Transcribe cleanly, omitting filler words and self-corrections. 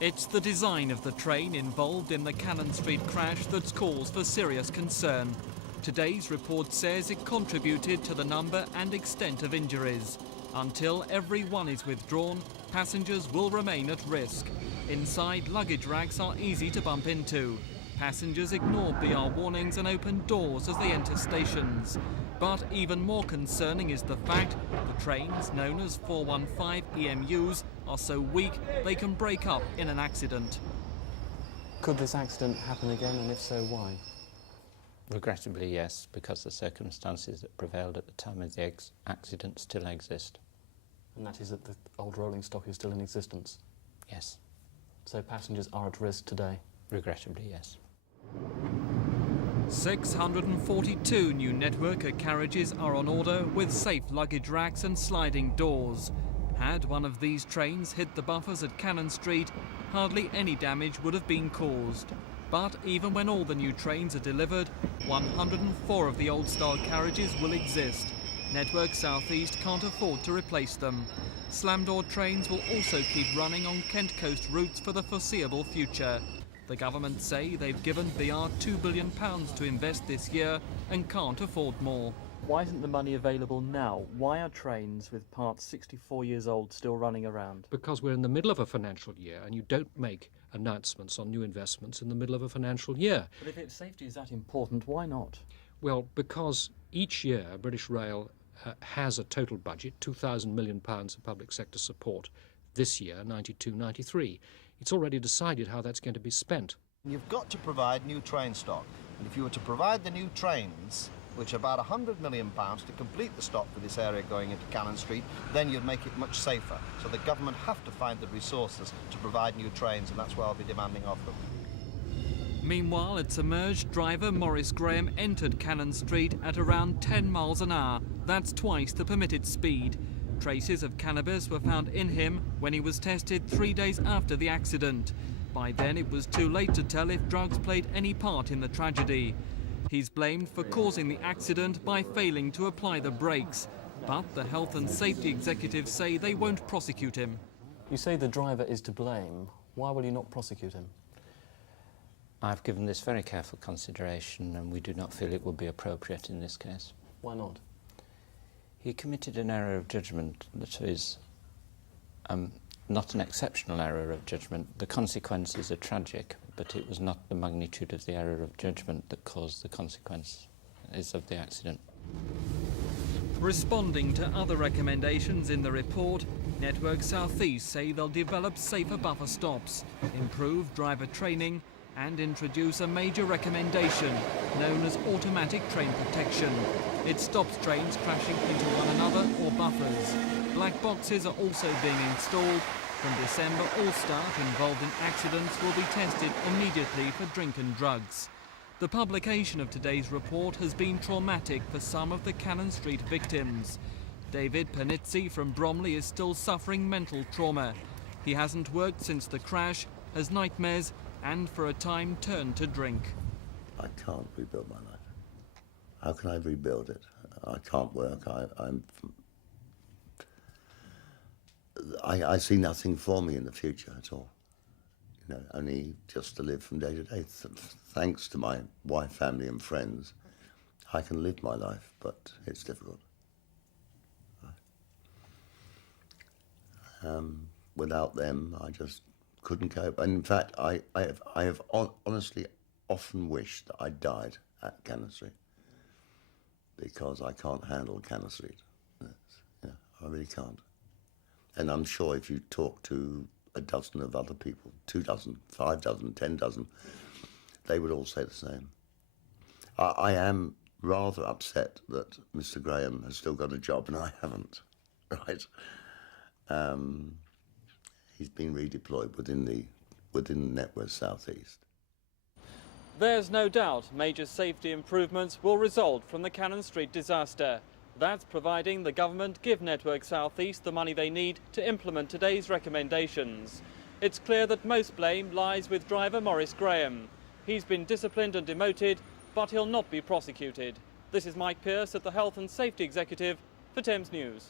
It's the design of the train involved in the Cannon Street crash that's cause for serious concern. Today's report says it contributed to the number and extent of injuries. Until every one is withdrawn, passengers will remain at risk. Inside, luggage racks are easy to bump into. Passengers ignore BR warnings and open doors as they enter stations. But even more concerning is the fact the trains, known as 415 EMUs, are so weak they can break up in an accident. Could this accident happen again, and if so, why? Regrettably, yes, because the circumstances that prevailed at the time of the accident still exist. And that is that the old rolling stock is still in existence? Yes. So passengers are at risk today? Regrettably, yes. 642 new networker carriages are on order with safe luggage racks and sliding doors. Had one of these trains hit the buffers at Cannon Street, hardly any damage would have been caused. But even when all the new trains are delivered, 104 of the old-style carriages will exist. Network South East can't afford to replace them. Slam-door trains will also keep running on Kent Coast routes for the foreseeable future. The government say they've given BR £2 billion to invest this year and can't afford more. Why isn't the money available now? Why are trains with parts 64 years old still running around? Because we're in the middle of a financial year and you don't make announcements on new investments in the middle of a financial year. But if safety is that important, why not? Well, because each year British Rail has a total budget, £2,000 million of public sector support. This year, 92-93. It's already decided how that's going to be spent. You've got to provide new train stock. And if you were to provide the new trains, which are about £100 million to complete the stock for this area going into Cannon Street, then you'd make it much safer. So the government have to find the resources to provide new trains, and that's what I'll be demanding of them. Meanwhile, it's emerged driver Maurice Graham entered Cannon Street at around 10 miles an hour. That's twice the permitted speed. Traces of cannabis were found in him when he was tested 3 days after the accident. By then it was too late to tell if drugs played any part in the tragedy. He's blamed for causing the accident by failing to apply the brakes. But the health and safety executives say they won't prosecute him. You say the driver is to blame. Why will you not prosecute him? I've given this very careful consideration and we do not feel it would be appropriate in this case. Why not? He committed an error of judgment that is not an exceptional error of judgment. The consequences are tragic, but it was not the magnitude of the error of judgment that caused the consequences of the accident. Responding to other recommendations in the report, Network South East say they'll develop safer buffer stops, improve driver training and introduce a major recommendation known as automatic train protection. It stops trains crashing into one another or buffers. Black boxes are also being installed. From December, all staff involved in accidents will be tested immediately for drink and drugs. The publication of today's report has been traumatic for some of the Cannon Street victims. David Panizzi from Bromley is still suffering mental trauma. He hasn't worked since the crash, has nightmares, and for a time turned to drink. I can't rebuild my life. How can I rebuild it? I can't work. I see nothing for me in the future at all. You know, only just to live from day to day. Thanks to my wife, family and friends, I can live my life, but it's difficult. Without them, I just couldn't cope. And in fact, I have honestly often wished that I died at Cannon Street because I can't handle Cannon Street. Yeah, I really can't. And I'm sure if you talk to a dozen of other people, 2 dozen, 5 dozen, 10 dozen, they would all say the same. I am rather upset that Mr. Graham has still got a job and I haven't, right? He's been redeployed within the Network South East. There's no doubt major safety improvements will result from the Cannon Street disaster. That's providing the government give Network South East the money they need to implement today's recommendations. It's clear that most blame lies with driver Maurice Graham. He's been disciplined and demoted, but he'll not be prosecuted. This is Mike Pearce at the Health and Safety Executive for Thames News.